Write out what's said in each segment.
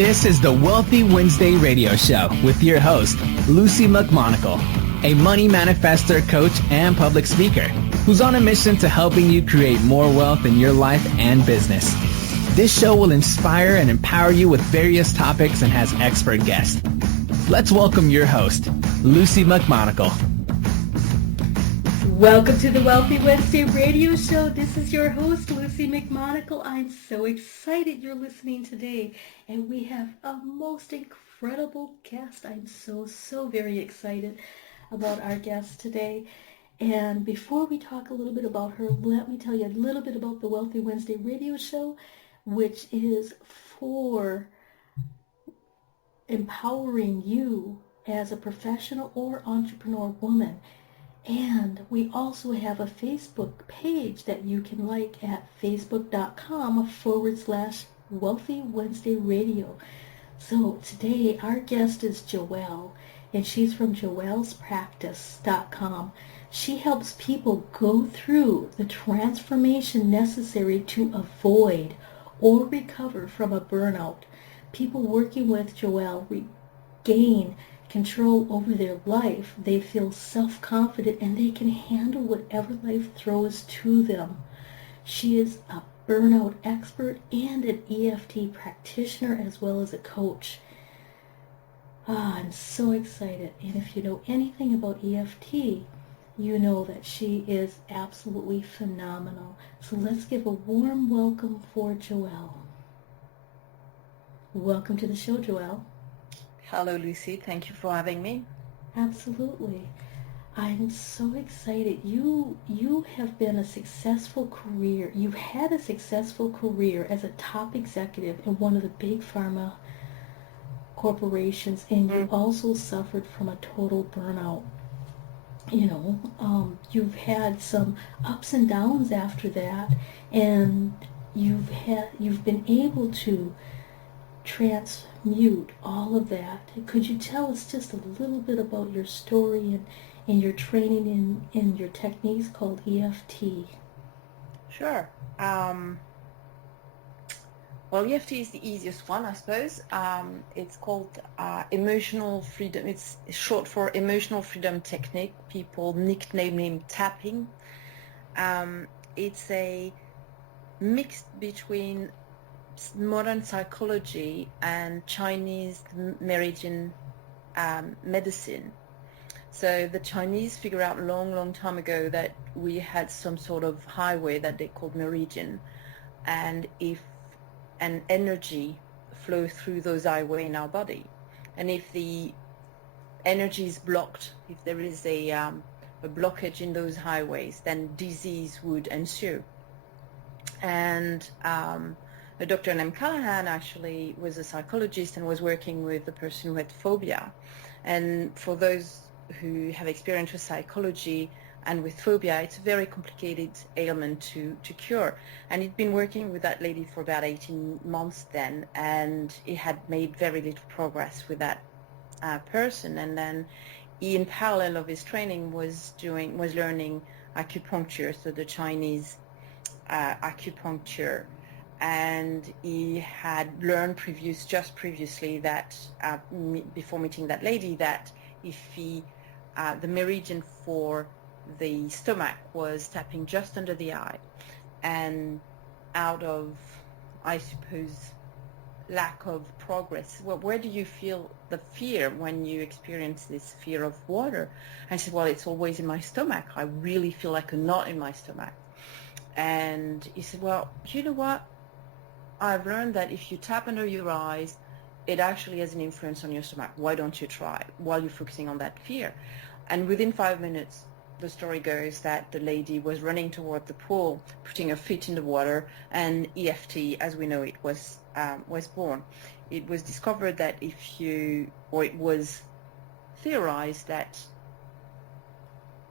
This is the Wealthy Wednesday radio show with your host, Luci McMonagle, a money manifestor, coach, and public speaker who's on a mission to helping you create more wealth in your life and business. This show will inspire and empower you with various topics and has expert guests. Let's welcome your host, Luci McMonagle. Welcome to the Wealthy Wednesday radio show. This is your host, Luci McMonagle. I'm so excited you're listening today. And we have a most incredible guest. I'm so very excited about our guest today. And before we talk a little bit about her, let me tell you a little bit about the Wealthy Wednesday radio show, which is for empowering you as a professional or entrepreneur woman. And we also have a Facebook page that you can like at facebook.com/Wealthy Wednesday Radio. So today our guest is Joelle, and she's from joellspractice.com. She helps people go through the transformation necessary to avoid or recover from a burnout. People working with Joelle regain control over their life. They feel self-confident and they can handle whatever life throws to them. She is a burnout expert and an EFT practitioner as well as a coach. I'm so excited. And if you know anything about EFT, you know that she is absolutely phenomenal. So let's give a warm welcome for Joelle. Welcome to the show, Joelle. Hello, Lucy. Thank you for having me. Absolutely. I'm so excited. You have been a successful career. You've had a successful career as a top executive in one of the big pharma corporations, and you also suffered from a total burnout. You've had some ups and downs after that, and you've been able to transmute all of that. Could you tell us just a little bit about your story and your training in your techniques called EFT? Sure. Well, EFT is the easiest one, I suppose. It's called emotional freedom. It's short for emotional freedom technique. People nickname him tapping. It's a mix between modern psychology and Chinese meridian medicine. So the Chinese figured out a long time ago that we had some sort of highway that they called meridian, and if an energy flows through those highways in our body, and if the energy is blocked, if there is a blockage in those highways, then disease would ensue. And a doctor named Callahan actually was a psychologist and was working with a person who had phobia. And for those who have experience with psychology and with phobia, it's a very complicated ailment to cure. And he'd been working with that lady for about 18 months then, and he had made very little progress with that person. And then he, in parallel of his training, was learning acupuncture, so the Chinese acupuncture. And he had learned previously that before meeting that lady, that if the meridian for the stomach was tapping just under the eye, and out of, I suppose, lack of progress, well, where do you feel the fear when you experience this fear of water? I said, well, it's always in my stomach. I really feel like a knot in my stomach. And he said, well, you know what? I've learned that if you tap under your eyes, it actually has an influence on your stomach. Why don't you try while you're focusing on that fear? And within 5 minutes, the story goes that the lady was running toward the pool, putting her feet in the water, and EFT, as we know it, was born. It was discovered that it was theorized that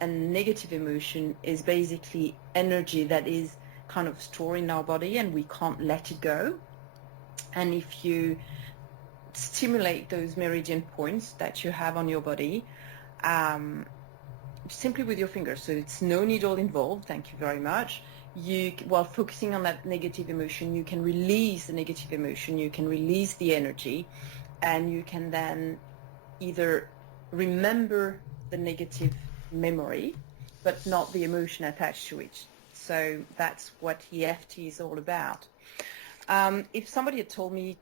a negative emotion is basically energy that is kind of stored in our body and we can't let it go. And if you stimulate those meridian points that you have on your body, simply with your fingers, so it's no needle involved, thank you very much. while focusing on that negative emotion, you can release the negative emotion, you can release the energy, and you can then either remember the negative memory, but not the emotion attached to it. So that's what EFT is all about. If somebody had told me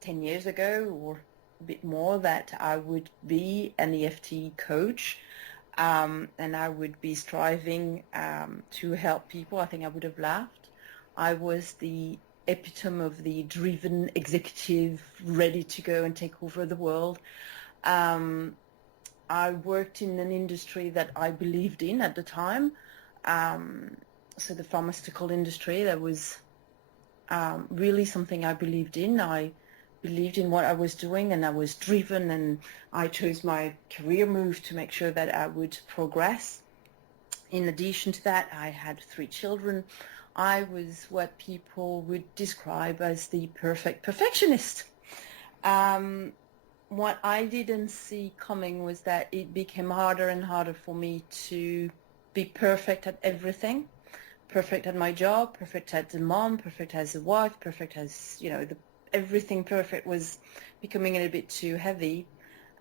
10 years ago or a bit more that I would be an EFT coach, and I would be striving to help people, I think I would have laughed. I was the epitome of the driven executive ready to go and take over the world. I worked in an industry that I believed in at the time, so the pharmaceutical industry. That was really something I believed in. I believed in what I was doing, and I was driven, and I chose my career move to make sure that I would progress. In addition to that, I had 3 children. I was what people would describe as the perfect perfectionist. What I didn't see coming was that it became harder and harder for me to be perfect at everything. Perfect at my job, perfect as a mom, perfect as a wife, perfect as, everything perfect was becoming a little bit too heavy.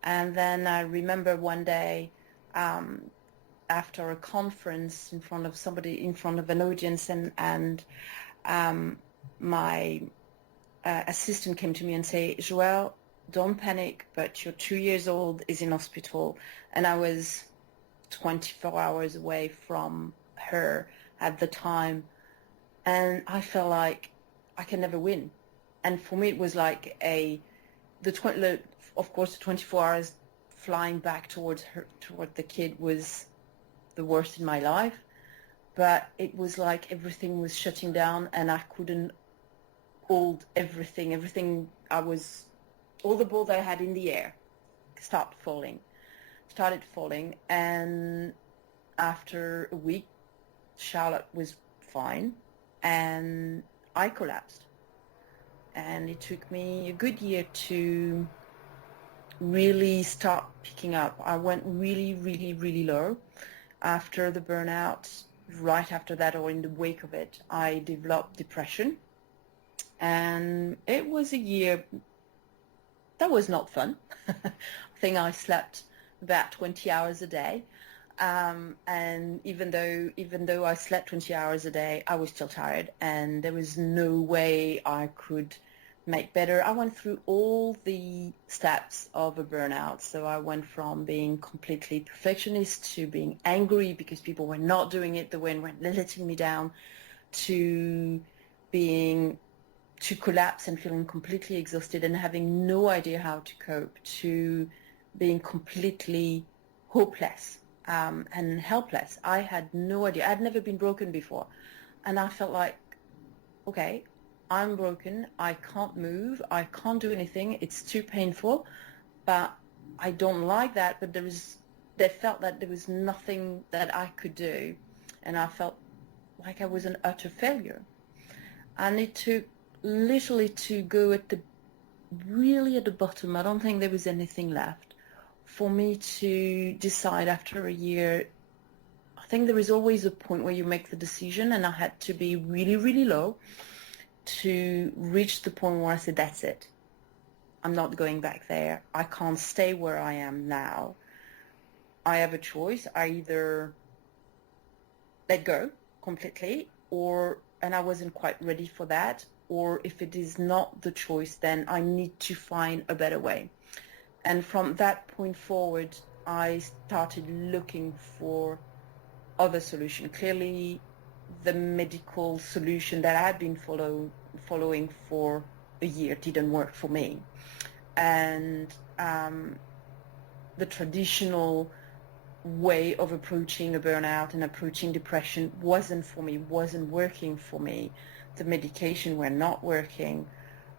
And then I remember one day after a conference in front of an audience, and my assistant came to me and said, "Joelle, don't panic, but your 2 years old is in hospital." And I was 24 hours away from her at the time, and I felt like I can never win. And for me, it was like of course, the 24 hours flying back toward the kid was the worst in my life, but it was like everything was shutting down, and I couldn't hold everything. All the balls I had in the air started falling, and after a week, Charlotte was fine, and I collapsed. And it took me a good year to really start picking up. I went really, really, really low. After the burnout, right after that, or in the wake of it, I developed depression. And it was a year that was not fun. I think I slept about 20 hours a day. And even though I slept 20 hours a day, I was still tired, and there was no way I could make better. I went through all the steps of a burnout. So I went from being completely perfectionist to being angry because people were not doing it the way and were letting me down, to collapse and feeling completely exhausted and having no idea how to cope, to being completely hopeless and helpless. I had no idea. I'd never been broken before. And I felt like, okay, I'm broken. I can't move. I can't do anything. It's too painful. But I don't like that. But they felt that there was nothing that I could do. And I felt like I was an utter failure. And it took literally to go at the bottom. I don't think there was anything left for me to decide after a year. I think there is always a point where you make the decision, and I had to be really, really low to reach the point where I said, that's it. I'm not going back there. I can't stay where I am now. I have a choice. I either let go completely, and I wasn't quite ready for that, or if it is not the choice, then I need to find a better way. And from that point forward, I started looking for other solutions. Clearly, the medical solution that I had been following for a year didn't work for me. And the traditional way of approaching a burnout and approaching depression wasn't working for me. The medication were not working.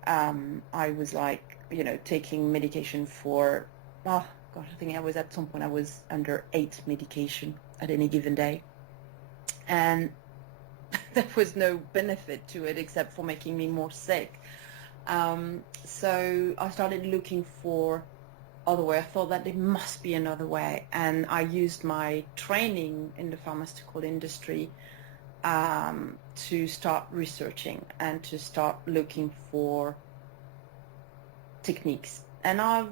I was like, taking medication for, I think at some point I was under 8 medication at any given day. And there was no benefit to it except for making me more sick. So I started looking for other way. I thought that there must be another way. And I used my training in the pharmaceutical industry to start researching and to start looking for techniques. And I've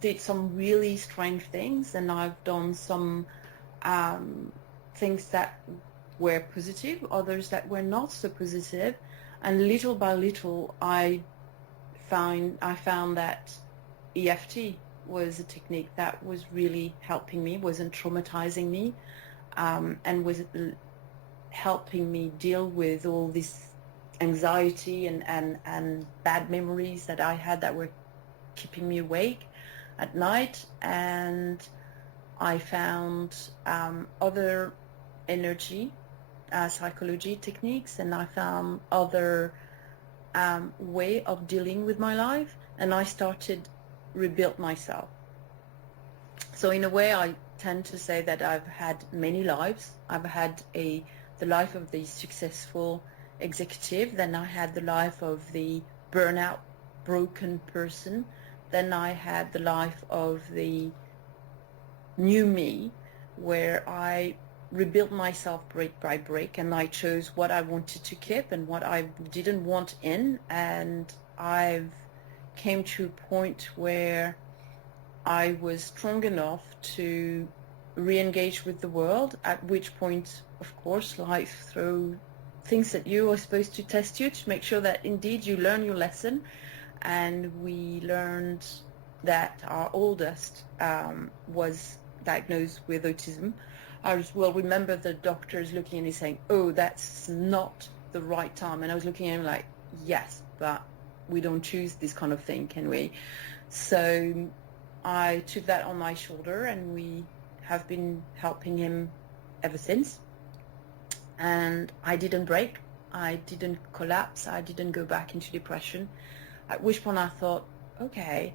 did some really strange things, and I've done some things that were positive, others that were not so positive, and little by little I found that EFT was a technique that was really helping me, wasn't traumatizing me, and was helping me deal with all this anxiety and bad memories that I had that were keeping me awake at night. And I found other energy psychology techniques, and I found other way of dealing with my life, and I started rebuild myself. So in a way, I tend to say that I've had many lives. I've had the life of the successful executive, then I had the life of the burnout, broken person, then I had the life of the new me, where I rebuilt myself break by break, and I chose what I wanted to keep and what I didn't want in. And I've came to a point where I was strong enough to re-engage with the world, at which point, of course, life throws things at you are supposed to test you to make sure that indeed you learn your lesson. And we learned that our oldest was diagnosed with autism. I will remember the doctors looking at me saying, "Oh, that's not the right time." And I was looking at him like, "Yes, but we don't choose this kind of thing, can we?" So I took that on my shoulder, and we have been helping him ever since. And I didn't break. I didn't collapse. I didn't go back into depression. At which point I thought, okay,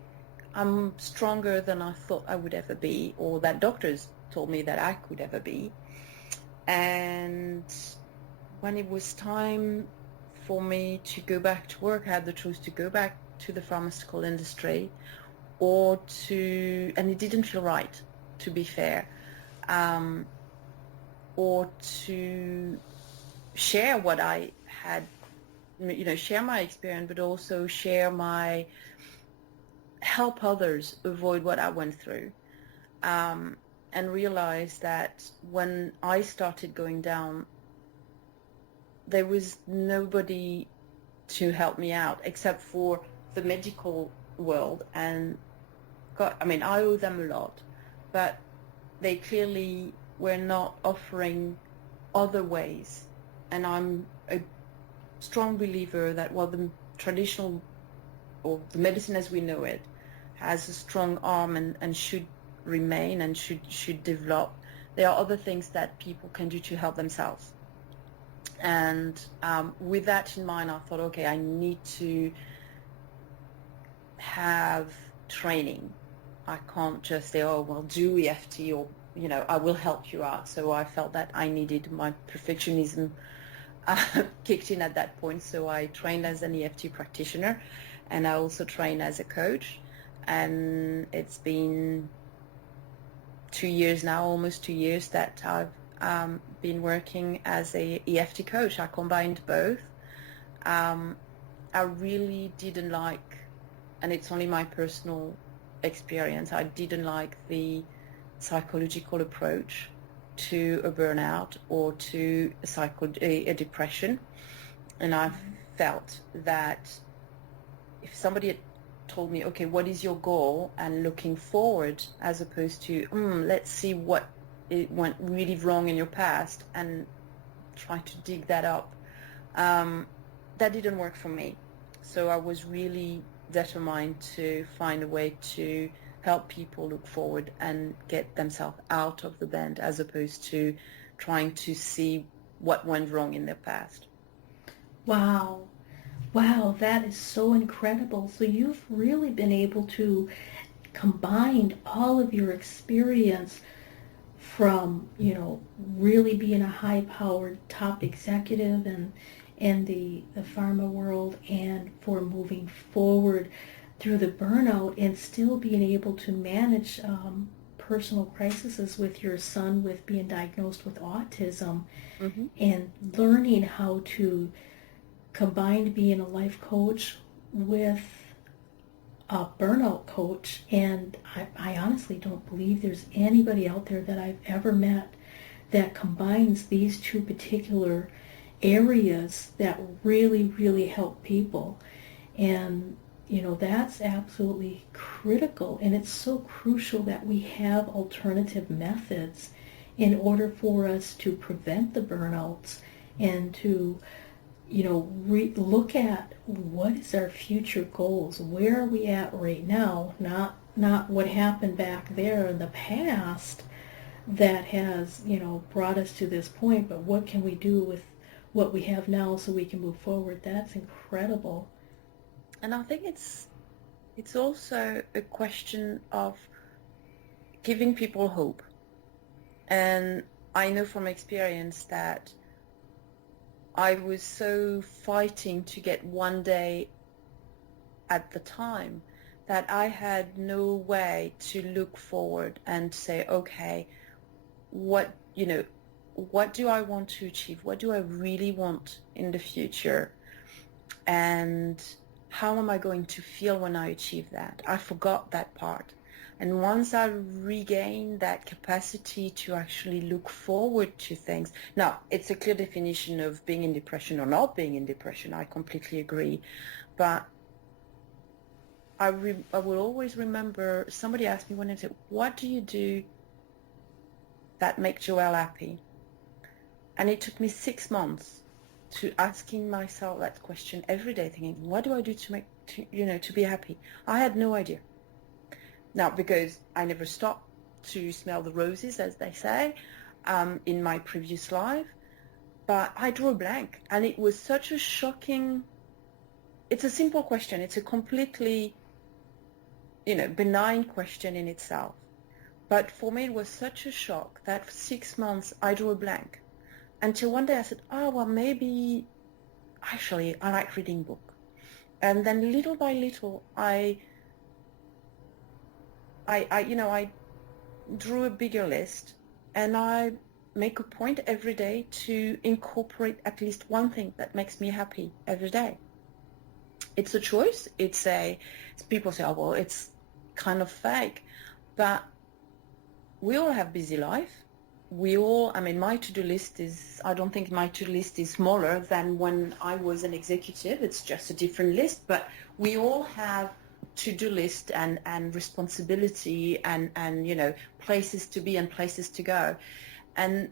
I'm stronger than I thought I would ever be, or that doctors told me that I could ever be. And when it was time for me to go back to work, I had the choice to go back to the pharmaceutical industry or to, and it didn't feel right, to be fair, or to share what I had, share my experience, but also help others avoid what I went through. And realize that when I started going down, there was nobody to help me out except for the medical world. And God, I owe them a lot, but they clearly were not offering other ways. And I'm a strong believer that while the traditional, or the medicine as we know it, has a strong arm and should remain and should develop, there are other things that people can do to help themselves. And with that in mind, I thought, okay, I need to have training. I can't just say, oh, well, do EFT, or, I will help you out. So I felt that I needed, my perfectionism kicked in at that point. So I trained as an EFT practitioner, and I also trained as a coach. And it's been 2 years now, almost 2 years, that I've been working as a EFT coach. I combined both. I really didn't like, and it's only my personal experience, I didn't like the psychological approach to a burnout or to a depression. And I felt that if somebody had told me, okay, what is your goal, and looking forward, as opposed to let's see what it went really wrong in your past and try to dig that up, that didn't work for me. So I was really determined to find a way to help people look forward and get themselves out of the bend, as opposed to trying to see what went wrong in their past. Wow, that is so incredible. So you've really been able to combine all of your experience from, really being a high-powered top executive in the pharma world, and for moving forward through the burnout and still being able to manage personal crises with your son with being diagnosed with autism, Mm-hmm. and learning how to combine being a life coach with a burnout coach. And I honestly don't believe there's anybody out there that I've ever met that combines these two particular areas that really, really help people. And, you know, that's absolutely critical. And it's so crucial that we have alternative methods in order for us to prevent the burnouts and to, you know, look at what is our future goals. Where are we at right now? Not what happened back there in the past that has, you know, brought us to this point, but what can we do with what we have now so we can move forward. That's incredible. And I think it's also a question of giving people hope. And I know from experience that I was so fighting to get one day at the time that I had no way to look forward and say, okay, what do I want to achieve? What do I really want in the future? And how am I going to feel when I achieve that? I forgot that part. And once I regained that capacity to actually look forward to things, now it's a clear definition of being in depression or not being in depression, I completely agree. But I will always remember somebody asked me one day, I said, what do you do that makes Joelle happy? And it took me 6 months to asking myself that question every day, thinking, what do I do to be happy? I had no idea. Now, because I never stopped to smell the roses, as they say, in my previous life, but I drew a blank. And it was such a shocking, it's a simple question. It's a completely, benign question in itself. But for me, it was such a shock that for 6 months, I drew a blank. Until one day I said, oh, well, maybe, actually, I like reading books. And then little by little, I drew a bigger list, and I make a point every day to incorporate at least one thing that makes me happy every day. It's a choice. People say, oh, well, it's kind of fake. But we all have busy life. My to-do list I don't think my to-do list is smaller than when I was an executive. It's just a different list, but we all have to-do list and responsibility and places to be and places to go. And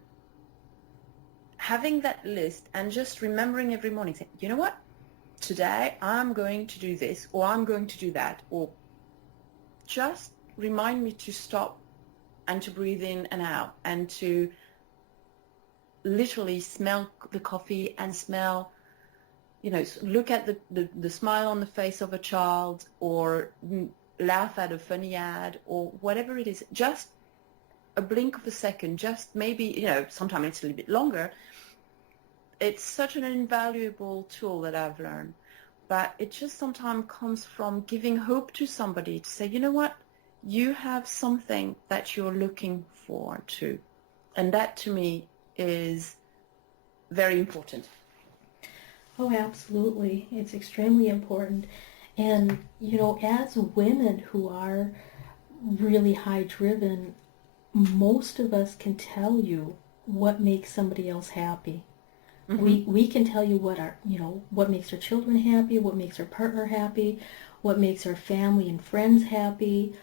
having that list and just remembering every morning, saying, you know what, today I'm going to do this, or I'm going to do that, or just remind me to stop and to breathe in and out and to literally smell the coffee and smell, look at the smile on the face of a child, or laugh at a funny ad, or whatever it is, just a blink of a second, just maybe, sometimes it's a little bit longer. It's such an invaluable tool that I've learned. But it just sometimes comes from giving hope to somebody to say, you know what, you have something that you're looking forward to. And that to me is very important. Oh, absolutely. It's extremely important. And, as women who are really high driven, most of us can tell you what makes somebody else happy. Mm-hmm. We can tell you what makes our children happy, what makes our partner happy, what makes our family and friends happy.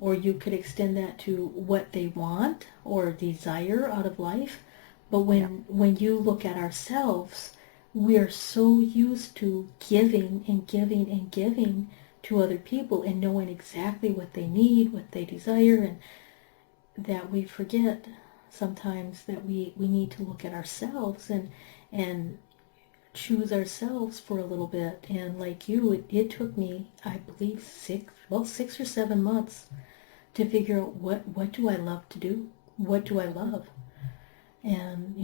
Or you could extend that to what they want or desire out of life. But when you look at ourselves, we are so used to giving and giving and giving to other people and knowing exactly what they need, what they desire, and that we forget sometimes that we need to look at ourselves and choose ourselves for a little bit. And like you, it took me, I believe, 6 or 7 months to figure out what do I love to do? What do I love? And,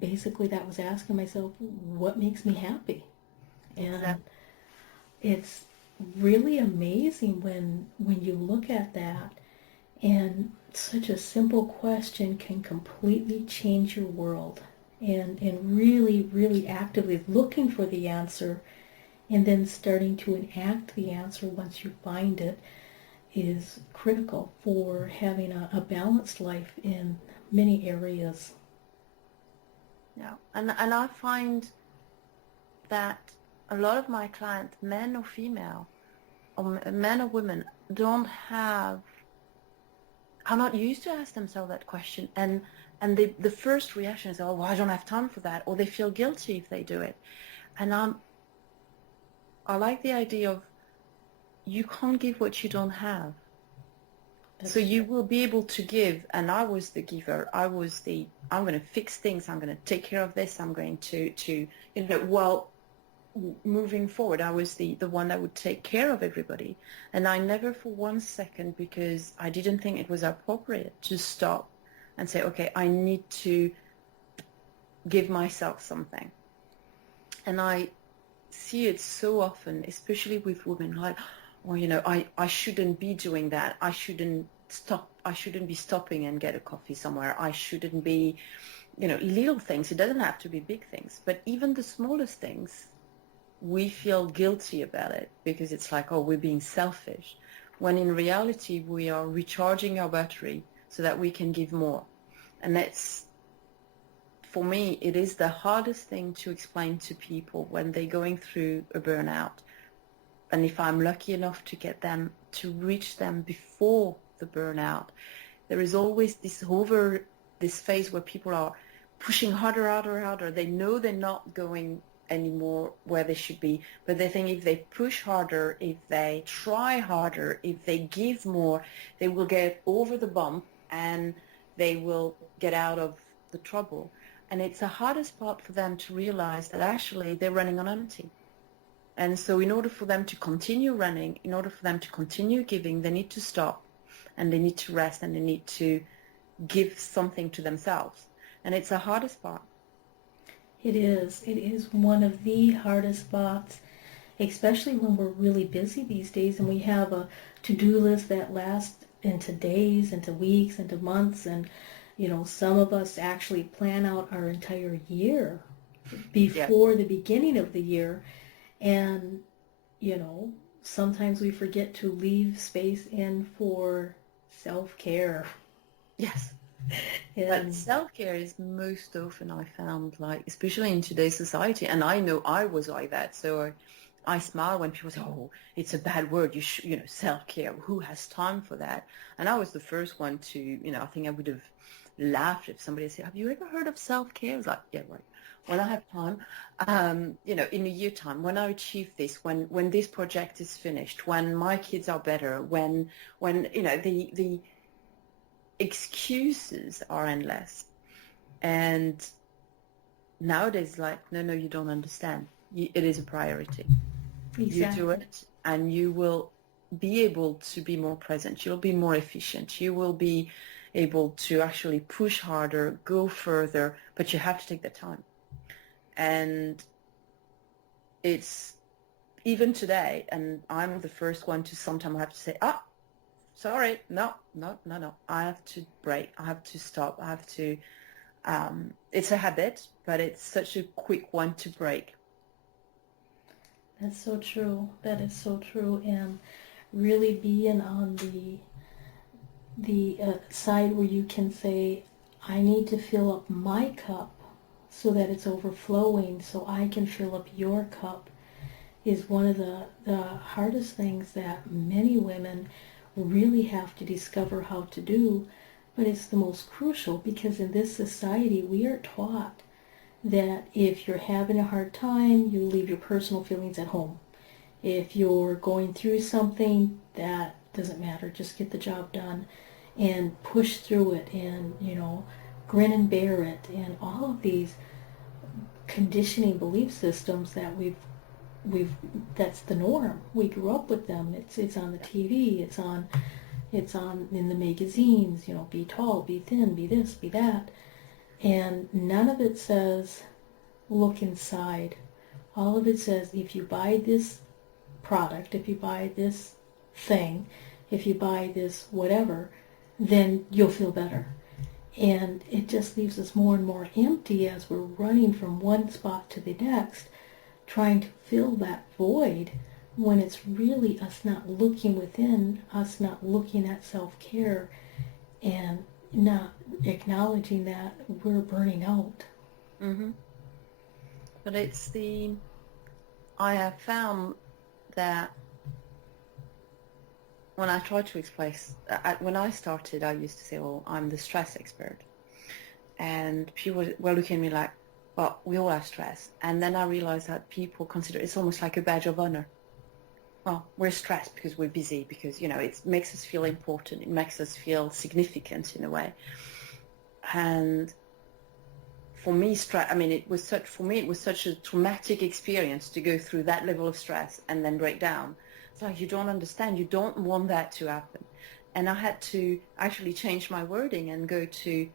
basically that was asking myself, what makes me happy? And exactly. It's really amazing when you look at that. And such a simple question can completely change your world. And really, really actively looking for the answer and then starting to enact the answer once you find it is critical for having a balanced life in many areas. Yeah, and I find that a lot of my clients, men or female, or men or women, are not used to ask themselves that question, and the first reaction is, oh, well, I don't have time for that, or they feel guilty if they do it. And I like the idea of you can't give what you don't have. So you will be able to give, and I was the giver. I'm going to fix things. I'm going to take care of this. I'm going to moving forward, I was the one that would take care of everybody. And I never for 1 second, because I didn't think it was appropriate, to stop and say, okay, I need to give myself something. And I see it so often, especially with women, like, well, I shouldn't be doing that. I shouldn't be stopping and get a coffee somewhere. I shouldn't be, little things. It doesn't have to be big things, but even the smallest things, we feel guilty about it because it's like, oh, we're being selfish, when in reality we are recharging our battery so that we can give more. And that's, for me, it is the hardest thing to explain to people when they're going through a burnout. And if I'm lucky enough to get them, to reach them before the burnout, there is always this phase where people are pushing harder. They know they're not going anymore where they should be, but they think if they push harder, if they try harder, if they give more, they will get over the bump and they will get out of the trouble. And it's the hardest part for them to realize that actually they're running on empty. And so in order for them to continue running, in order for them to continue giving, they need to stop, and they need to rest, and they need to give something to themselves. And it's the hardest part. It is. It is one of the hardest spots, especially when we're really busy these days and we have a to-do list that lasts into days, into weeks, into months. And, some of us actually plan out our entire year before the beginning of the year. And, sometimes we forget to leave space in for self-care. Yes. But self-care is most often, I found, like, especially in today's society, and I know I was like that, so I smile when people say, oh, it's a bad word, self-care, who has time for that? And I was the first one to, I think I would have laughed if somebody said, have you ever heard of self-care? I was like, yeah, right. When I have time, in a year time, when I achieve this, when this project is finished, when my kids are better, when the excuses are endless. And nowadays, like, no, you don't understand. It is a priority. Exactly. You do it, and you will be able to be more present. You'll be more efficient. You will be able to actually push harder, go further, but you have to take the time. And it's even today, and I'm the first one to sometimes have to say, sorry, no. I have to break. I have to stop. I have to, it's a habit, but it's such a quick one to break. That's so true. That is so true. And really being on the side where you can say, I need to fill up my cup so that it's overflowing so I can fill up your cup, is one of the hardest things that many women really have to discover how to do. But it's the most crucial, because in this society we are taught that if you're having a hard time, you leave your personal feelings at home. If you're going through something, that doesn't matter, just get the job done and push through it, and grin and bear it, and all of these conditioning belief systems that we've that's the norm. We grew up with them. It's on the TV, it's on in the magazines, be tall, be thin, be this, be that. And none of it says look inside. All of it says, if you buy this product, if you buy this thing, if you buy this whatever, then you'll feel better. And it just leaves us more and more empty as we're running from one spot to the next, trying to fill that void when it's really us not looking within, us not looking at self-care, and not acknowledging that we're burning out. Mm-hmm. But I have found that when I try to explain, when I started, I used to say, "Oh, I'm the stress expert," and people were looking at me like, "Well, we all have stress." And then I realized that people consider it's almost like a badge of honor. Well, we're stressed because we're busy, because it makes us feel important. It makes us feel significant in a way. And for me, it was such a traumatic experience to go through that level of stress and then break down. It's like, you don't understand. You don't want that to happen. And I had to actually change my wording and go to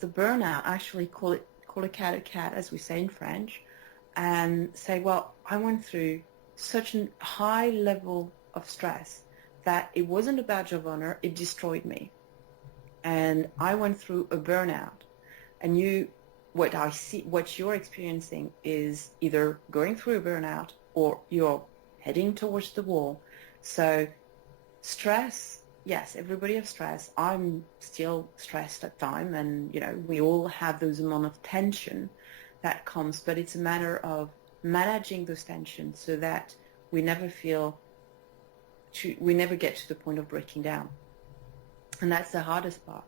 the burnout, actually call a cat, as we say in French, and say, well, I went through such a high level of stress that it wasn't a badge of honor. It destroyed me. And I went through a burnout. And what you're experiencing is either going through a burnout or you're heading towards the wall. So stress, yes, everybody has stress. I'm still stressed at times, and we all have those amount of tension that comes, but it's a matter of managing those tensions so that we never get to the point of breaking down. And that's the hardest part.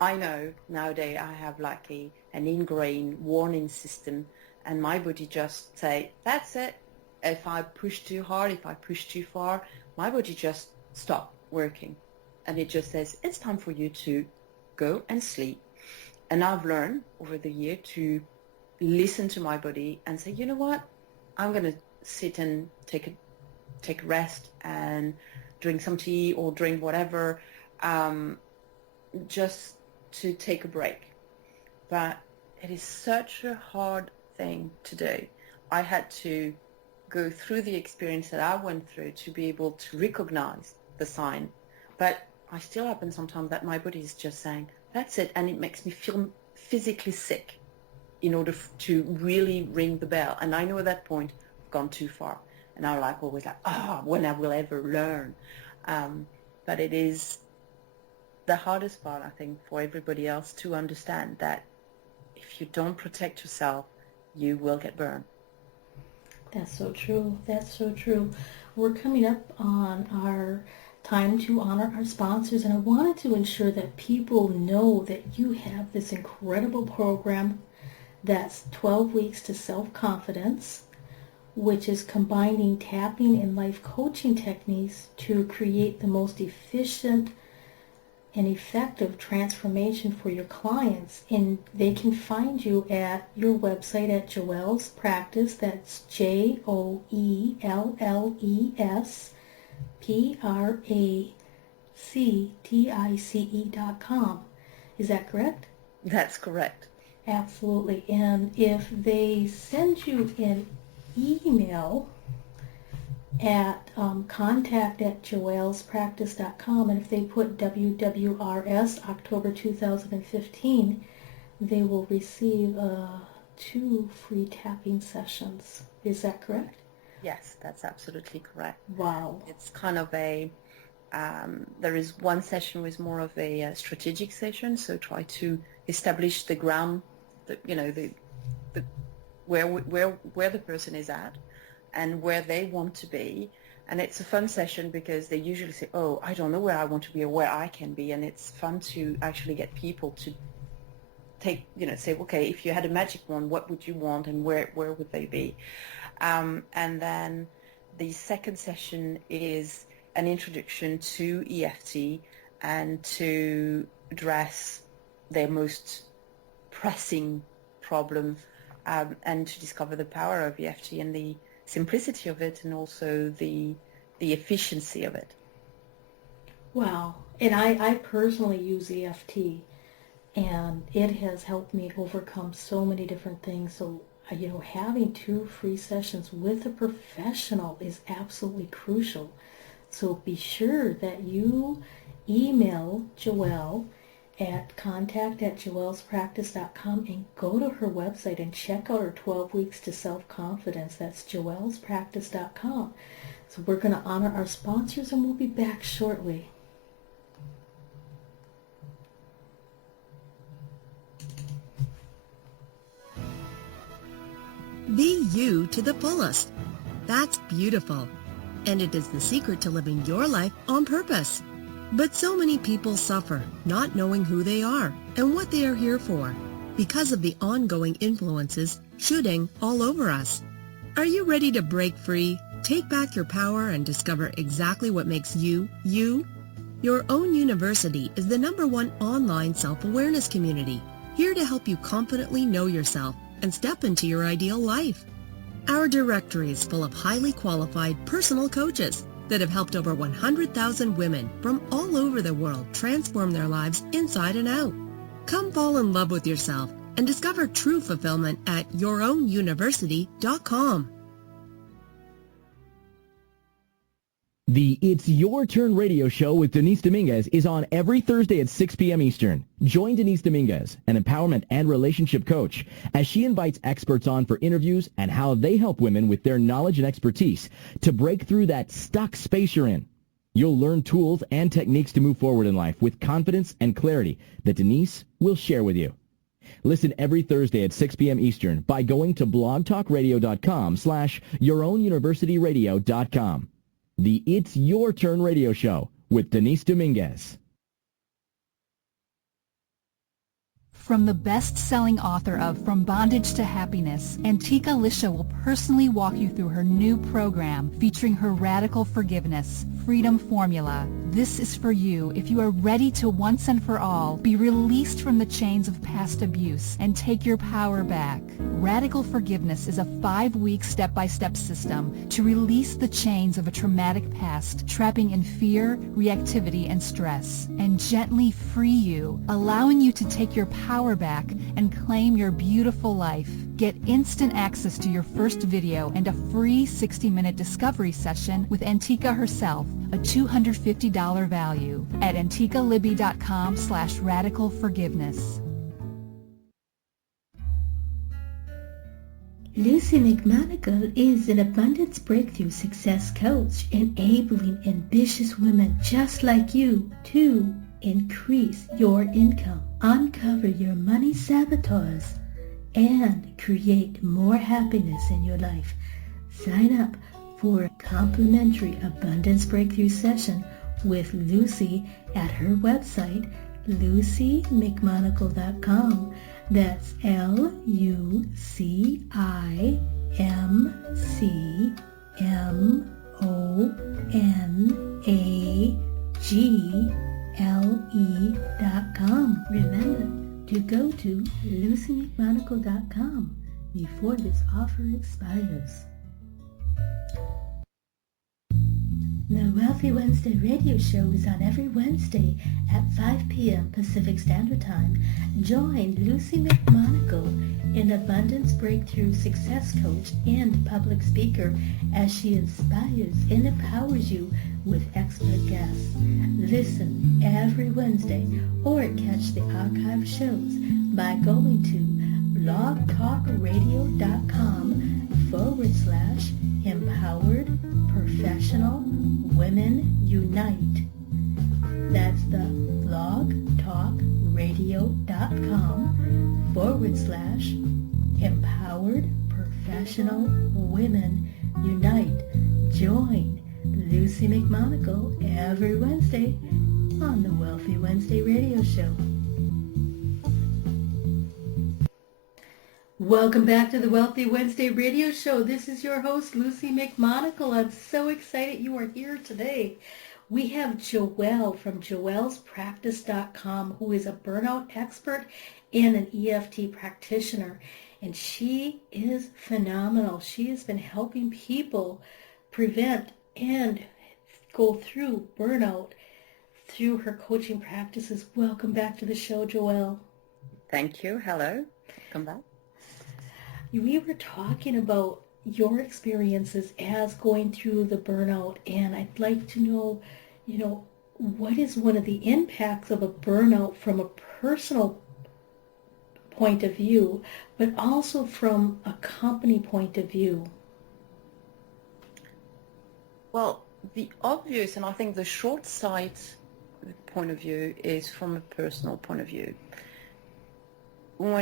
I know nowadays I have like an ingrained warning system, and my body just say, that's it. If I push too hard, if I push too far, my body just stop working. And it just says, it's time for you to go and sleep. And I've learned over the year to listen to my body and say, you know what? I'm going to sit and take a rest and drink some tea or drink whatever, just to take a break. But it is such a hard thing to do. I had to go through the experience that I went through to be able to recognize the sign. But I still happen sometimes that my body is just saying, that's it, and it makes me feel physically sick in order to really ring the bell. And I know at that point I've gone too far. And I'm always like, when I will ever learn. But it is the hardest part, I think, for everybody else to understand that if you don't protect yourself, you will get burned. That's so true. That's so true. We're coming up on our time to honor our sponsors, and I wanted to ensure that people know that you have this incredible program that's 12 weeks to self-confidence, which is combining tapping and life coaching techniques to create the most efficient and effective transformation for your clients. And they can find you at your website at Joelle's Practice. That's JoellesPractice.com. Is that correct? That's correct. Absolutely. And if they send you an email at contact@joellespractice.com, and if they put WWRS October 2015, they will receive 2 free tapping sessions. Is that correct? Yes, that's absolutely correct. Wow. It's kind of there is one session with more of a strategic session, so try to establish the ground, where the person is at and where they want to be. And it's a fun session because they usually say, oh, I don't know where I want to be or where I can be. And it's fun to actually get people to say, okay, if you had a magic wand, what would you want and where would they be? And then the second session is an introduction to EFT and to address their most pressing problem, and to discover the power of EFT and the simplicity of it, and also the efficiency of it. Wow. And I personally use EFT, and it has helped me overcome so many different things. So, having 2 free sessions with a professional is absolutely crucial. So be sure that you email Joelle at contact@joellspractice.com and go to her website and check out her 12 Weeks to Self-Confidence. That's joellspractice.com. So we're going to honor our sponsors and we'll be back shortly. Be you to the fullest. That's beautiful. And it is the secret to living your life on purpose. But so many people suffer, not knowing who they are and what they are here for, because of the ongoing influences shooting all over us. Are you ready to break free, take back your power, and discover exactly what makes you, you? Your Own University is the #1 online self-awareness community, here to help you confidently know yourself and step into your ideal life. Our directory is full of highly qualified personal coaches that have helped over 100,000 women from all over the world transform their lives inside and out. Come fall in love with yourself and discover true fulfillment at yourownuniversity.com. The It's Your Turn radio show with Denise Dominguez is on every Thursday at 6 p.m. Eastern. Join Denise Dominguez, an empowerment and relationship coach, as she invites experts on for interviews and how they help women with their knowledge and expertise to break through that stuck space you're in. You'll learn tools and techniques to move forward in life with confidence and clarity that Denise will share with you. Listen every Thursday at 6 p.m. Eastern by going to blogtalkradio.com/yourownuniversityradio.com. The It's Your Turn radio show with Denise Dominguez. From the best-selling author of From Bondage to Happiness, Antika Lisha will personally walk you through her new program featuring her Radical Forgiveness Freedom Formula. This is for you if you are ready to once and for all be released from the chains of past abuse and take your power back. Radical Forgiveness is a 5-week step-by-step system to release the chains of a traumatic past, trapping in fear, reactivity, and stress, and gently free you, allowing you to take your power back and claim your beautiful life. Get instant access to your first video and a free 60-minute discovery session with Antika herself, a $250 value, at antikalibby.com/radicalforgiveness. Luci McMonigle is an abundance breakthrough success coach, enabling ambitious women just like you to increase your income, uncover your money saboteurs, and create more happiness in your life. Sign up for a complimentary abundance breakthrough session with Luci at her website, lucimcmonagle.com. That's LuciMcMonagle.com. Remember to go to lucimcmonagle.com before this offer expires. The Wealthy Wednesday radio show is on every Wednesday at 5 p.m. Pacific Standard Time. Join Luci McMonigle, an abundance breakthrough success coach and public speaker, as she inspires and empowers you with expert guests. Listen every Wednesday or catch the archive shows by going to blogtalkradio.com/empowered professional women unite. That's the blogtalkradio.com/empowered professional women unite. Join Luci McMonigle every Wednesday on the Wealthy Wednesday radio show. Welcome back to the Wealthy Wednesday radio show. This is your host, Luci McMonigle. I'm so excited you are here today. We have Joelle from joellspractice.com, who is a burnout expert and an EFT practitioner. And she is phenomenal. She has been helping people prevent and go through burnout through her coaching practices. Welcome back to the show, Joelle. Thank you. Hello. Come back. We were talking about your experiences as going through the burnout, and I'd like to know, what is one of the impacts of a burnout from a personal point of view, but also from a company point of view? Well, the obvious, and I think the short sight point of view, is from a personal point of view. From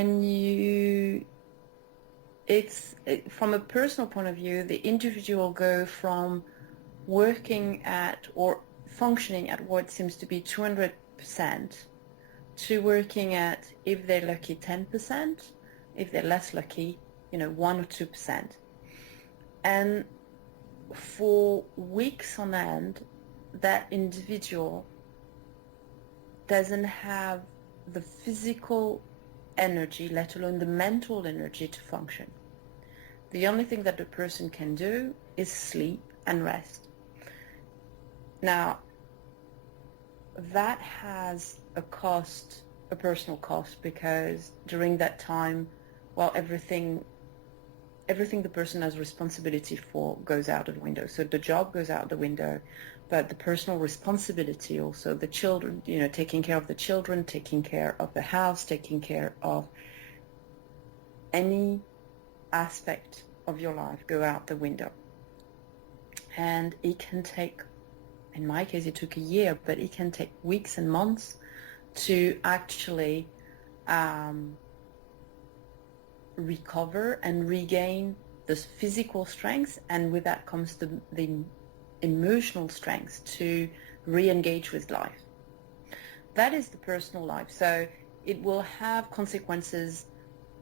a personal point of view, the individual go from working at or functioning at what seems to be 200% to working at, if they're lucky, 10%, if they're less lucky, 1 or 2%. And for weeks on end, that individual doesn't have the physical energy, let alone the mental energy, to function. The only thing that the person can do is sleep and rest. Now, that has a cost, a personal cost, because during that time, well, everything the person has responsibility for goes out of the window. So the job goes out the window, but the personal responsibility also, the children, taking care of the children, taking care of the house, taking care of any aspect of your life go out the window. And it can take, in my case, it took a year, but it can take weeks and months to actually recover and regain this physical strength, and with that comes the emotional strength to re-engage with life. That is the personal life. So it will have consequences.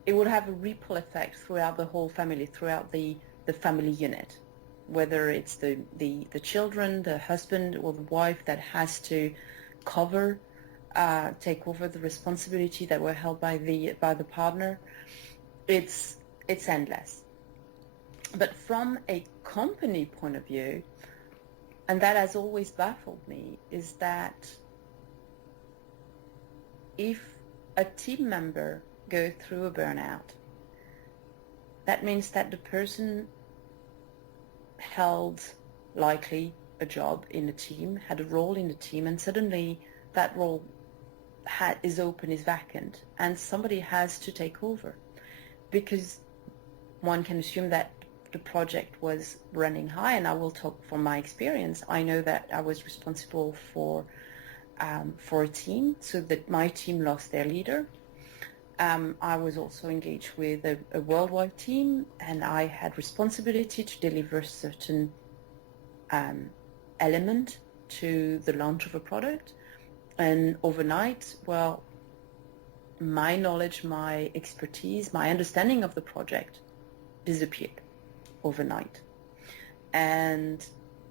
It will have a ripple effect throughout the whole family, throughout the family unit, whether it's the children, the husband or the wife that has to take over the responsibility that were held by the partner. It's endless. But from a company point of view, and that has always baffled me, is that if a team member goes through a burnout, that means that the person held likely a job in the team, had a role in the team, and suddenly that role is open, is vacant, and somebody has to take over. Because one can assume that the project was running high, and I will talk from my experience. I know that I was responsible for a team, so that my team lost their leader. I was also engaged with a worldwide team, and I had responsibility to deliver a certain element to the launch of a product. And overnight, well, my knowledge, my expertise, my understanding of the project disappeared overnight. And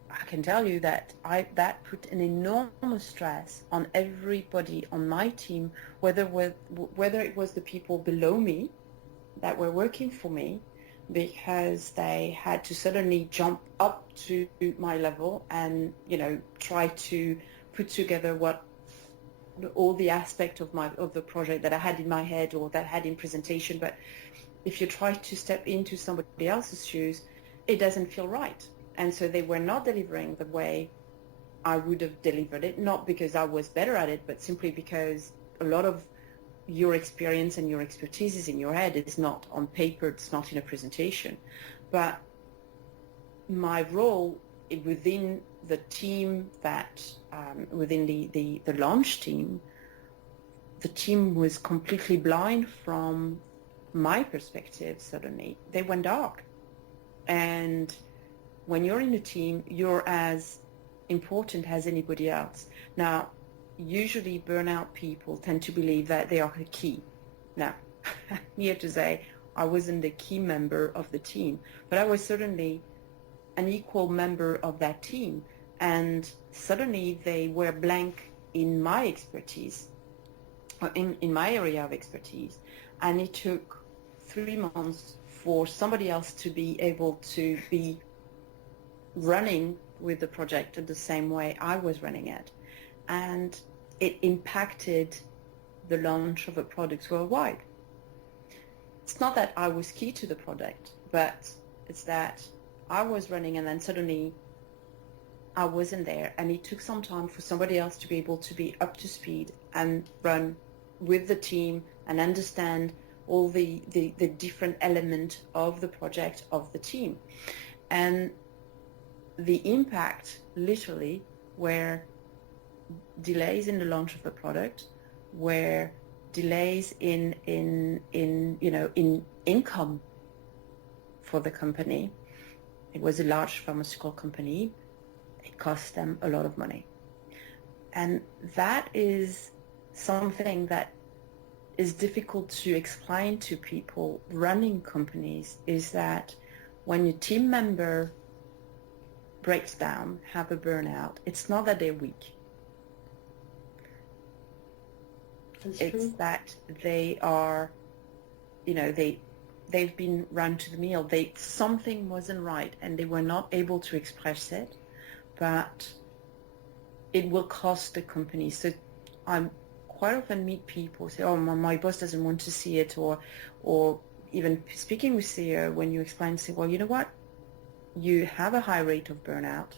I can tell you that that put an enormous stress on everybody on my team, whether it was the people below me that were working for me, because they had to suddenly jump up to my level and try to put together all the aspect of the project that I had in my head or that I had in presentation. But if you try to step into somebody else's shoes, it doesn't feel right. And so they were not delivering the way I would have delivered it, not because I was better at it, but simply because a lot of your experience and your expertise is in your head. It's not on paper, it's not in a presentation. But my role within the team within the launch team, the team was completely blind from my perspective. Suddenly they went dark. And when you're in a team, you're as important as anybody else. Now, usually burnout people tend to believe that they are the key. Now, I'm here to say I wasn't the key member of the team, but I was certainly an equal member of that team. And suddenly they were blank in my expertise, or in my area of expertise. And it took 3 months for somebody else to be able to be running with the project in the same way I was running it. And it impacted the launch of a product worldwide. It's not that I was key to the product, but it's that I was running and then suddenly I wasn't there, and it took some time for somebody else to be able to be up to speed and run with the team and understand all the different element of the project, of the team. And the impact literally were delays in the launch of the product, were delays in income for the company. It was a large pharmaceutical company. It cost them a lot of money. And that is something that is difficult to explain to people running companies, is that when your team member breaks down, have a burnout, it's not that they're weak. It's that they are, they've been run to the mill. Something wasn't right, and they were not able to express it, but it will cost the company. So I quite often meet people say, "Oh, my boss doesn't want to see it," or even speaking with CEO, when you explain, say, "Well, you know what? You have a high rate of burnout.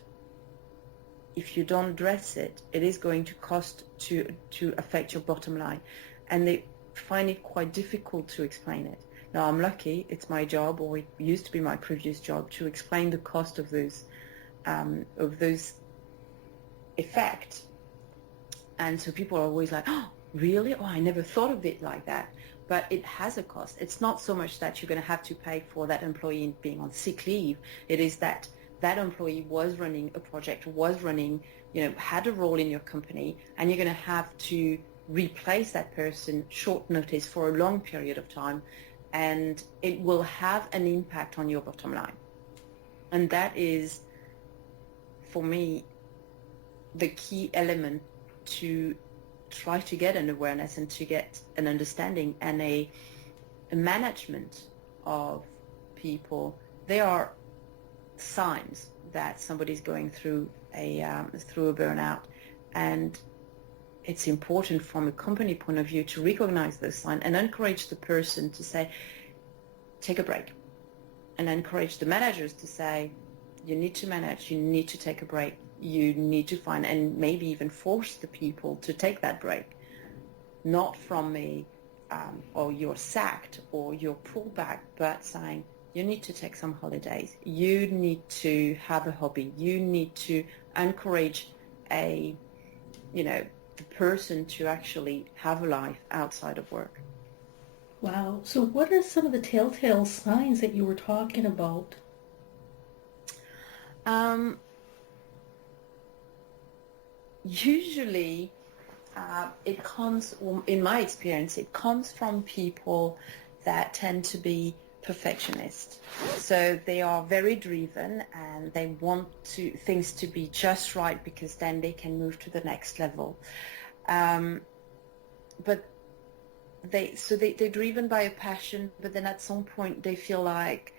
If you don't address it, it is going to cost to affect your bottom line." And they find it quite difficult to explain it. Now, I'm lucky, it's my job, or it used to be my previous job, to explain the cost of those effects. And so people are always like, "Oh, really? Oh, I never thought of it like that." But it has a cost. It's not so much that you're going to have to pay for that employee being on sick leave. It is that that employee was running a project, was running, had a role in your company, and you're going to have to replace that person short notice for a long period of time, and it will have an impact on your bottom line. And that is, for me, the key element to try to get an awareness and to get an understanding and a management of people. There are signs that somebody's going through a burnout, and it's important from a company point of view to recognize those signs and encourage the person to say, take a break, and encourage the managers to say, you need to manage, you need to take a break, you need to find, and maybe even force the people to take that break, not from or you're sacked or you're pulled back, but saying, you need to take some holidays, you need to have a hobby, you need to encourage the person to actually have a life outside of work. Wow. So what are some of the telltale signs that you were talking about? Usually it comes, in my experience, it comes from people that tend to be perfectionists. So they are very driven and they want things to be just right, because then they can move to the next level. But they're driven by a passion, but then at some point they feel like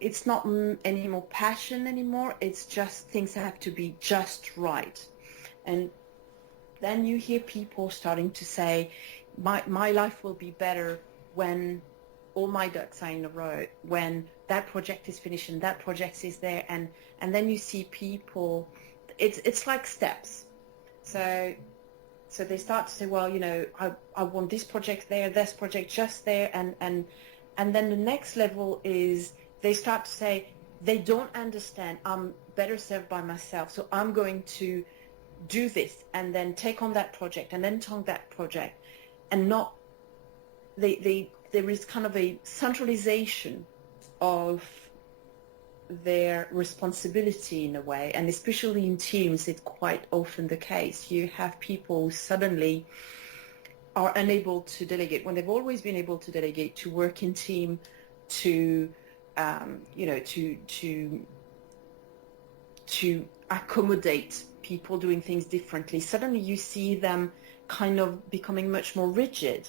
it's not any more passion anymore. It's just things have to be just right. And then you hear people starting to say, my life will be better when all my ducks are in a row, when that project is finished and that project is there. And then you see people, it's like steps. So they start to say, well, I want this project there, this project just there. And then the next level is they start to say, they don't understand, I'm better served by myself, so I'm going to do this and then take on that project and then take that project. And not, there is kind of a centralization of their responsibility in a way, and especially in teams, it's quite often the case. You have people who suddenly are unable to delegate when they've always been able to delegate, to work in team, to accommodate people doing things differently. Suddenly you see them kind of becoming much more rigid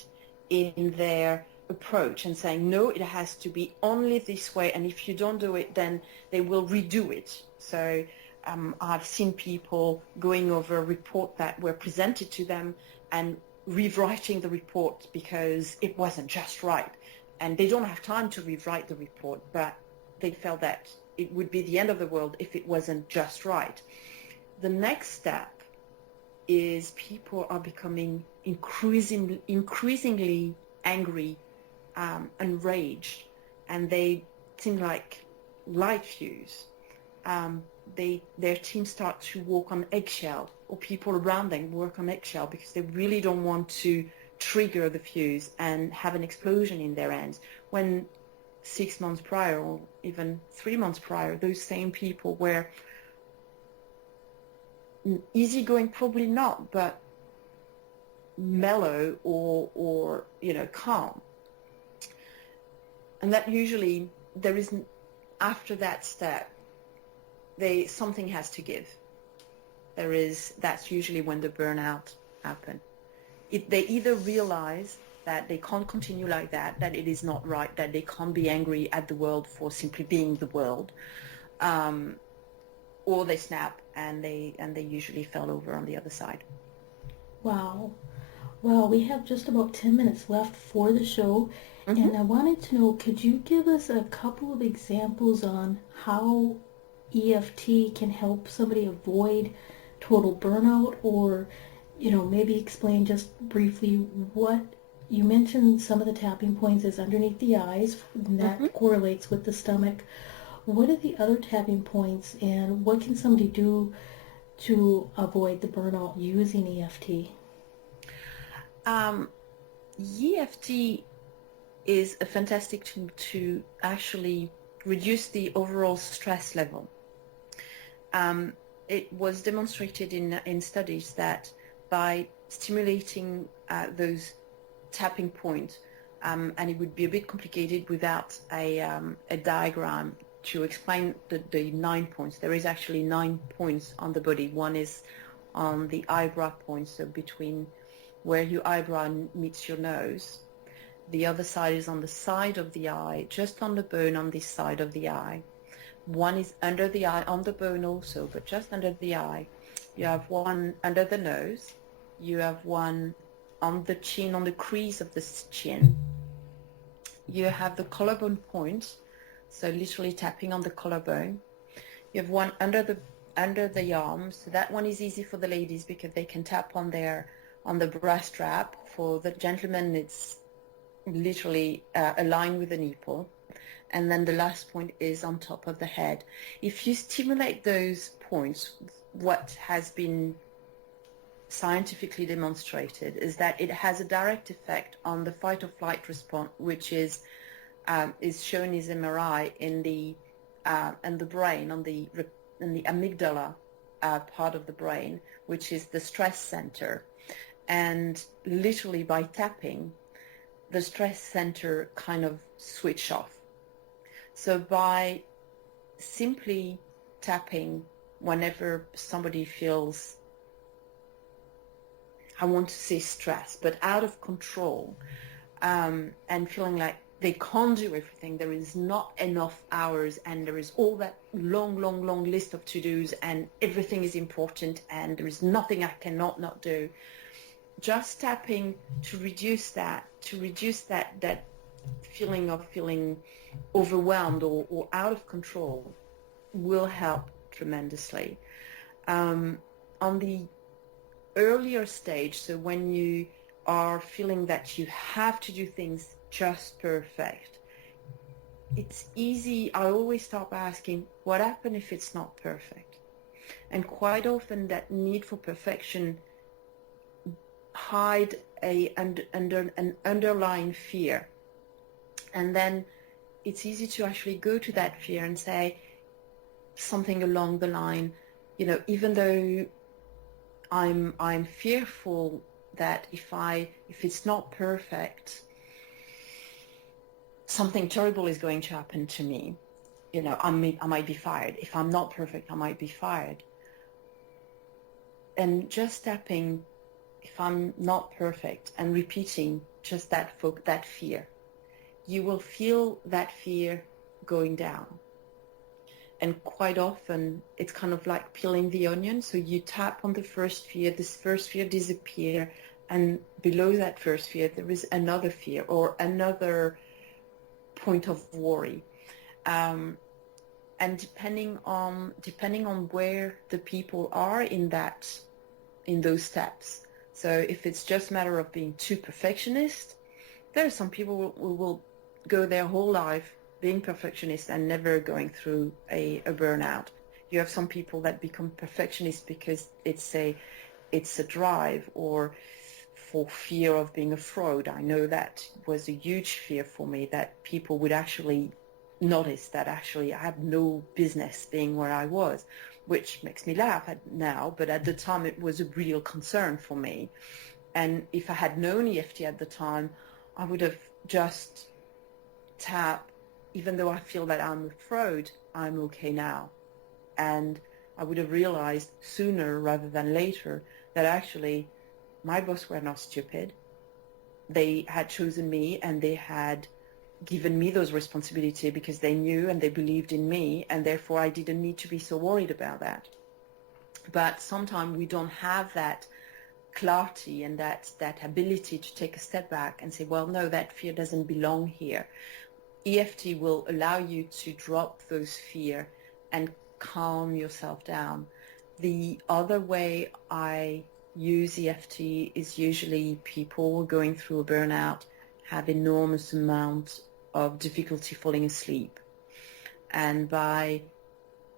in their approach and saying, no, it has to be only this way, and if you don't do it, then they will redo it. So I've seen people going over a report that were presented to them and rewriting the report because it wasn't just right. And they don't have time to rewrite the report, but they felt that it would be the end of the world if it wasn't just right. The next step is people are becoming increasingly angry, enraged, and they seem like light fuse. Their team start to walk on eggshell, or people around them work on eggshell, because they really don't want to trigger the fuse and have an explosion in their ends. When 6 months prior, or even 3 months prior, those same people were easygoing, probably not, but mellow or calm. And that usually there isn't, after that step, something has to give. That's usually when the burnout happen. They either realize that they can't continue like that it is not right, that they can't be angry at the world for simply being the world, or they snap and they usually fell over on the other side. Wow. Well, we have just about 10 minutes left for the show, and I wanted to know, could you give us a couple of examples on how EFT can help somebody avoid total burnout, or maybe explain just briefly what you mentioned. Some of the tapping points is underneath the eyes, and that correlates with the stomach. What are the other tapping points, and what can somebody do to avoid the burnout using EFT? EFT is a fantastic tool to actually reduce the overall stress level. It was demonstrated in studies that by stimulating those tapping points, and it would be a bit complicated without a diagram to explain the 9 points. There is actually 9 points on the body. One is on the eyebrow point, so between where your eyebrow meets your nose. The other side is on the side of the eye, just on the bone on this side of the eye. One is under the eye, on the bone also, but just under the eye. You have one under the nose. You have one on the chin, on the crease of the chin. You have the collarbone point, so literally tapping on the collarbone. You have one under the arm, so that one is easy for the ladies because they can tap on the bra strap. For the gentlemen, it's literally aligned with the nipple. And then the last point is on top of the head. If you stimulate those points, what has been scientifically demonstrated is that it has a direct effect on the fight or flight response, which is shown as MRI in the brain, in the amygdala part of the brain, which is the stress center. And literally by tapping, the stress center kind of switch off. So by simply tapping whenever somebody feels, I want to say stress, but out of control, and feeling like they can't do everything, there is not enough hours, and there is all that long list of to-dos, and everything is important, and there is nothing I cannot not do. Just tapping to reduce that feeling of feeling overwhelmed or out of control will help tremendously. On the earlier stage, so when you are feeling that you have to do things just perfect, it's easy. I always stop asking, what happens if it's not perfect? And quite often that need for perfection hide under an underlying fear. And then it's easy to actually go to that fear and say something along the line, even though I'm fearful that if it's not perfect, something terrible is going to happen to me. I might be fired. If I'm not perfect, I might be fired. And just tapping, if I'm not perfect, and repeating just that fear, you will feel that fear going down. And quite often, it's kind of like peeling the onion. So you tap on the first fear, this first fear disappears, and below that first fear, there is another fear or another point of worry. and depending on where the people are in those steps. So if it's just a matter of being too perfectionist, there are some people who will go their whole life being perfectionist and never going through a burnout. You have some people that become perfectionists because it's a drive, or for fear of being a fraud. I know that was a huge fear for me, that people would actually notice that actually I had no business being where I was, which makes me laugh now, but at the time it was a real concern for me. And if I had known EFT at the time, I would have just tapped, even though I feel that I'm a fraud, I'm okay now. And I would have realized sooner rather than later that actually my boss were not stupid. They had chosen me, and they had given me those responsibilities because they knew and they believed in me, and therefore I didn't need to be so worried about that. But sometimes we don't have that clarity and that ability to take a step back and say, well, no, that fear doesn't belong here. EFT will allow you to drop those fear and calm yourself down. The other way I use EFT is usually people going through a burnout have enormous amount of difficulty falling asleep. And by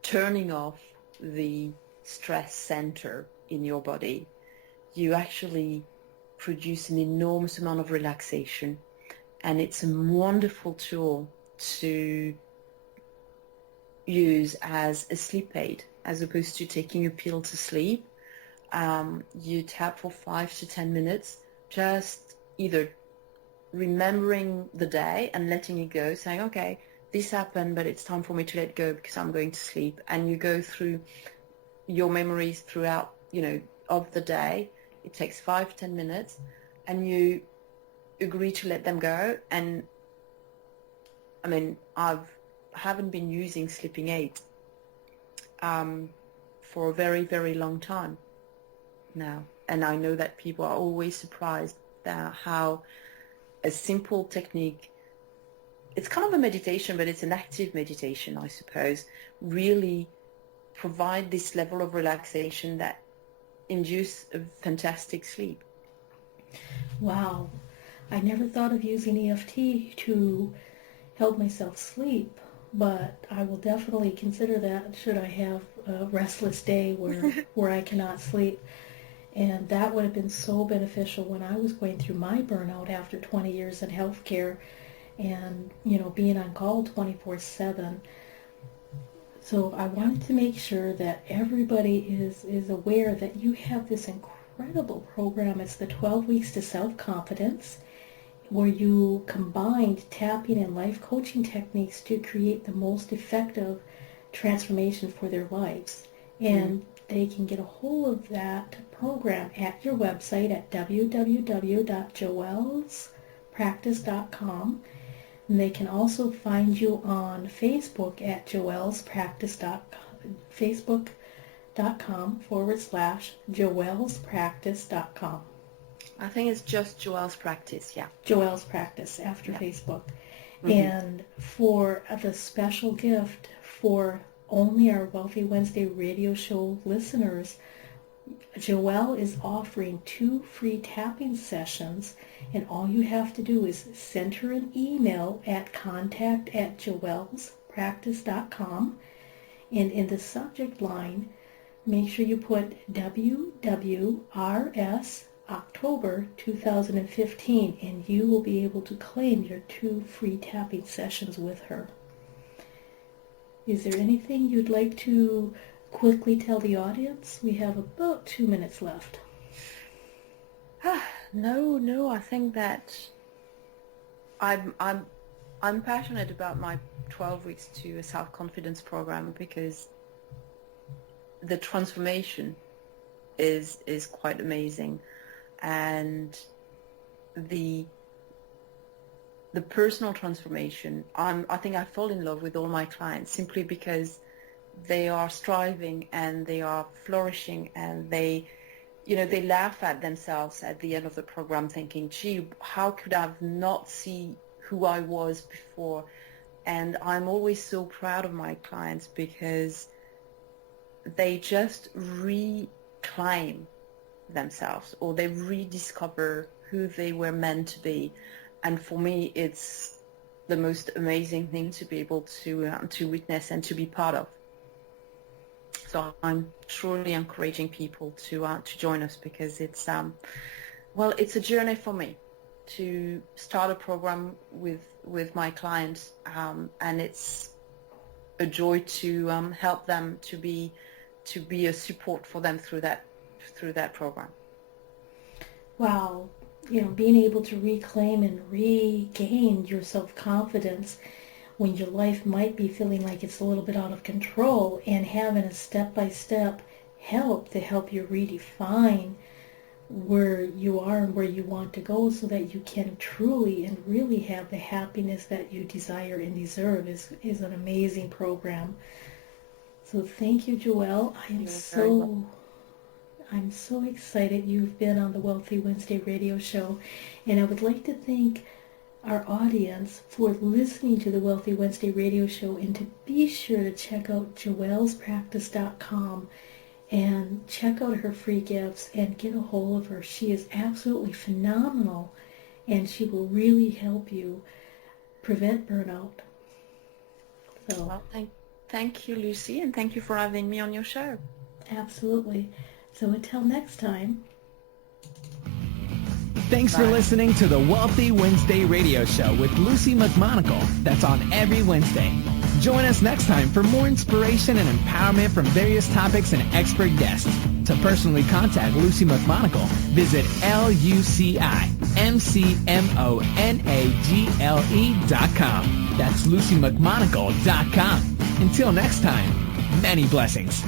turning off the stress center in your body, you actually produce an enormous amount of relaxation. And it's a wonderful tool to use as a sleep aid, as opposed to taking a pill to sleep. You tap for 5 to 10 minutes, just either remembering the day and letting it go, saying, okay, this happened, but it's time for me to let go because I'm going to sleep. And you go through your memories throughout, of the day. It takes 5 to 10 minutes, and you agree to let them go. And I mean, haven't been using sleeping aids for a very, very long time now. And I know that people are always surprised at how a simple technique, it's kind of a meditation, but it's an active meditation, I suppose, really provide this level of relaxation that induce a fantastic sleep. Wow. I never thought of using EFT to help myself sleep, but I will definitely consider that should I have a restless day where I cannot sleep. And that would have been so beneficial when I was going through my burnout after 20 years in healthcare and, being on call 24/7. So I wanted to make sure that everybody is aware that you have this incredible program. It's the 12 Weeks to Self-Confidence, where you combined tapping and life coaching techniques to create the most effective transformation for their lives. And they can get a hold of that program at your website at www.joellspractice.com. And they can also find you on Facebook at facebook.com/joellspractice.com. I think it's just Joelle's Practice, yeah. Joelle's Practice after Facebook. And for the special gift for only our Wealthy Wednesday radio show listeners, Joelle is offering 2 free tapping sessions, and all you have to do is send her an email at contact@joellspractice.com, and in the subject line, make sure you put WWRS October 2015, and you will be able to claim your 2 free tapping sessions with her. Is there anything you'd like to quickly tell the audience? We have about 2 minutes left. No, I think that I'm passionate about my 12 weeks to a self-confidence program because the transformation is quite amazing, and the personal transformation. I think I fall in love with all my clients simply because they are striving and they are flourishing, and they laugh at themselves at the end of the program thinking, gee, how could I not see who I was before And I'm always so proud of my clients because they just reclaim themselves, or they rediscover who they were meant to be. And for me, it's the most amazing thing to be able to witness and to be part of. So I'm truly encouraging people to join us, because it's it's a journey for me to start a program with my clients, and it's a joy to help them to be a support for them through that program. Wow. Being able to reclaim and regain your self-confidence when your life might be feeling like it's a little bit out of control, and having a step-by-step help to help you redefine where you are and where you want to go, so that you can truly and really have the happiness that you desire and deserve is an amazing program. So thank you, Joelle. I'm so excited you've been on the Wealthy Wednesday radio show, and I would like to thank our audience for listening to the Wealthy Wednesday radio show, and to be sure to check out joellespractice.com and check out her free gifts and get a hold of her. She is absolutely phenomenal, and she will really help you prevent burnout. So, well, thank you, Luci, and thank you for having me on your show. Absolutely. So until next time. Thanks for listening to the Wealthy Wednesday radio show with Luci McMonagle. That's on every Wednesday. Join us next time for more inspiration and empowerment from various topics and expert guests. To personally contact Luci McMonagle, visit LuciMcMonagle.com. That's LuciMcMonagle.com. Until next time, many blessings.